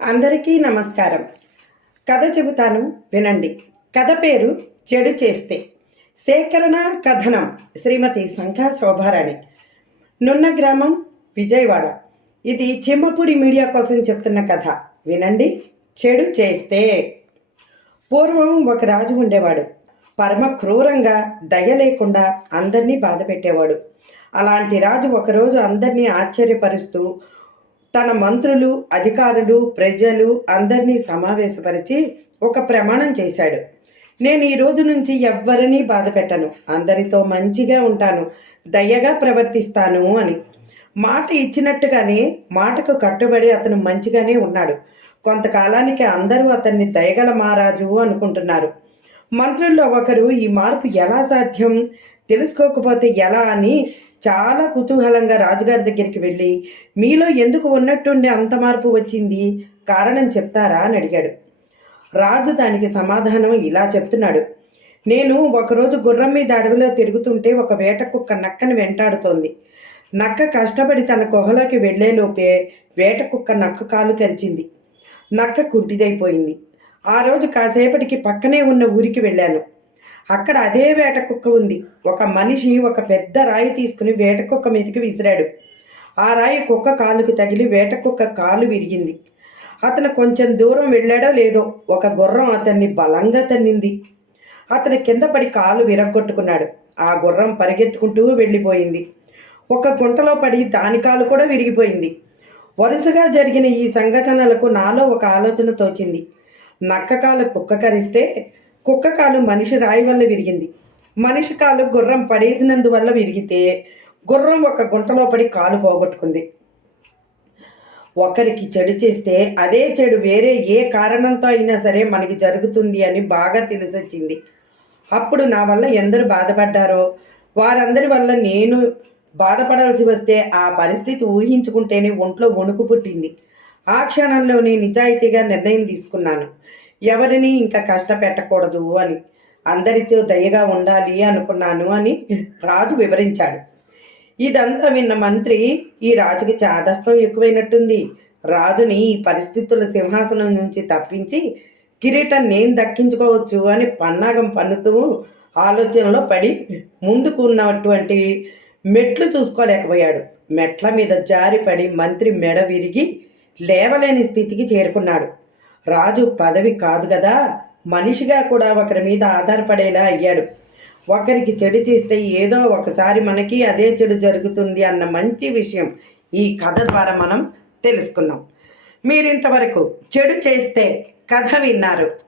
అందరికీ నమస్కారం. కథ చెబుతాను వినండి. కథ పేరు చెడు చేస్తే. సేకరణ కథనం శ్రీమతి సంఘా శోభారాణి. నున్న గ్రామం, విజయవాడ. ఇది చిమ్మపూడి మీడియా కోసం చెప్తున్న కథ వినండి. చెడు చేస్తే. పూర్వం ఒక రాజు ఉండేవాడు. పరమ క్రూరంగా దయ లేకుండా అందరినీ బాధ పెట్టేవాడు. అలాంటి రాజు ఒకరోజు అందరినీ ఆశ్చర్యపరుస్తూ తన మంత్రులు, అధికారులు, ప్రజలు అందరినీ సమావేశపరిచి ఒక ప్రమాణం చేశాడు. నేను ఈ రోజు నుంచి ఎవ్వరినీ బాధ పెట్టను, అందరితో మంచిగా ఉంటాను, దయగా ప్రవర్తిస్తాను అని మాట ఇచ్చినట్టుగానే మాటకు కట్టుబడి అతను మంచిగానే ఉన్నాడు. కొంతకాలానికి అందరూ అతన్ని దయగల మహారాజు అనుకుంటున్నారు. మంత్రుల్లో ఒకరు ఈ మార్పు ఎలా సాధ్యం, తెలుసుకోకపోతే ఎలా అని చాలా కుతూహలంగా రాజుగారి దగ్గరికి వెళ్ళి, మీలో ఎందుకు ఉన్నట్టుండి అంత మార్పు వచ్చింది, కారణం చెప్తారా అని అడిగాడు. రాజు దానికి సమాధానం ఇలా చెప్తున్నాడు. నేను ఒకరోజు గుర్రం మీద అడవిలో తిరుగుతుంటే ఒక వేట కుక్క నక్కని వెంటాడుతోంది. నక్క కష్టపడి తన గుహలోకి వెళ్లేలోపే వేట కుక్క నక్క కాలు కరిచింది. నక్క కుంటిదైపోయింది. ఆ రోజు కాసేపటికి పక్కనే ఉన్న ఊరికి వెళ్ళాను. అక్కడ అదే వేట కుక్క ఉంది. ఒక మనిషి ఒక పెద్ద రాయి తీసుకుని వేట కుక్క మీదకి విసిరాడు. ఆ రాయి కుక్క కాలుకి తగిలి వేట కుక్క కాలు విరిగింది. అతను కొంచెం దూరం వెళ్ళాడో లేదో ఒక గుర్రం అతన్ని బలంగా తన్నింది. అతను కింద పడి కాలు విరగొట్టుకున్నాడు. ఆ గుర్రం పరిగెత్తుకుంటూ వెళ్ళిపోయింది. ఒక గుంటలో పడి దాని కాలు కూడా విరిగిపోయింది. వరుసగా జరిగిన ఈ సంఘటనలకు నాలో ఒక ఆలోచన తోచింది. నక్క కాలు కుక్క కరిస్తే కుక్క కాలు మనిషి రాయి వల్ల విరిగింది. మనిషి కాలు గుర్రం పడేసినందువల్ల విరిగితే గుర్రం ఒక గుంటలో పడి కాలు పోగొట్టుకుంది. ఒకరికి చెడు చేస్తే అదే చెడు వేరే ఏ కారణంతో అయినా సరే మనకి జరుగుతుంది అని బాగా తెలిసొచ్చింది. అప్పుడు నా వల్ల ఎందరు బాధపడ్డారో వారందరి వల్ల నేను బాధపడాల్సి వస్తే ఆ పరిస్థితి ఊహించుకుంటేనే ఒంట్లో వణుకు పుట్టింది. ఆ క్షణంలోనే నిజాయితీగా నిర్ణయం తీసుకున్నాను. ఎవరిని ఇంకా కష్టపెట్టకూడదు అని, అందరితో దయగా ఉండాలి అనుకున్నాను అని రాజు వివరించాడు. ఇదంతా విన్న మంత్రి, ఈ రాజుకి చాదస్తం ఎక్కువైనట్టుంది, రాజుని ఈ పరిస్థితుల సింహాసనం నుంచి తప్పించి కిరీటం నేను దక్కించుకోవచ్చు అని పన్నాగం పన్నుతూ ఆలోచనలో పడి ముందుకు ఉన్నటువంటి మెట్లు చూసుకోలేకపోయాడు. మెట్ల మీద జారిపడి మంత్రి మెడ విరిగి లేవలేని స్థితికి చేరుకున్నాడు. రాజు పదవి కాదు కదా, మనిషిగా కూడా ఒకరి మీద ఆధారపడేలా అయ్యాడు. ఒకరికి చెడు చేస్తే ఏదో ఒకసారి మనకి అదే చెడు జరుగుతుంది అన్న మంచి విషయం ఈ కథ ద్వారా మనం తెలుసుకున్నాం. మీరింతవరకు చెడు చేస్తే కథ విన్నారు.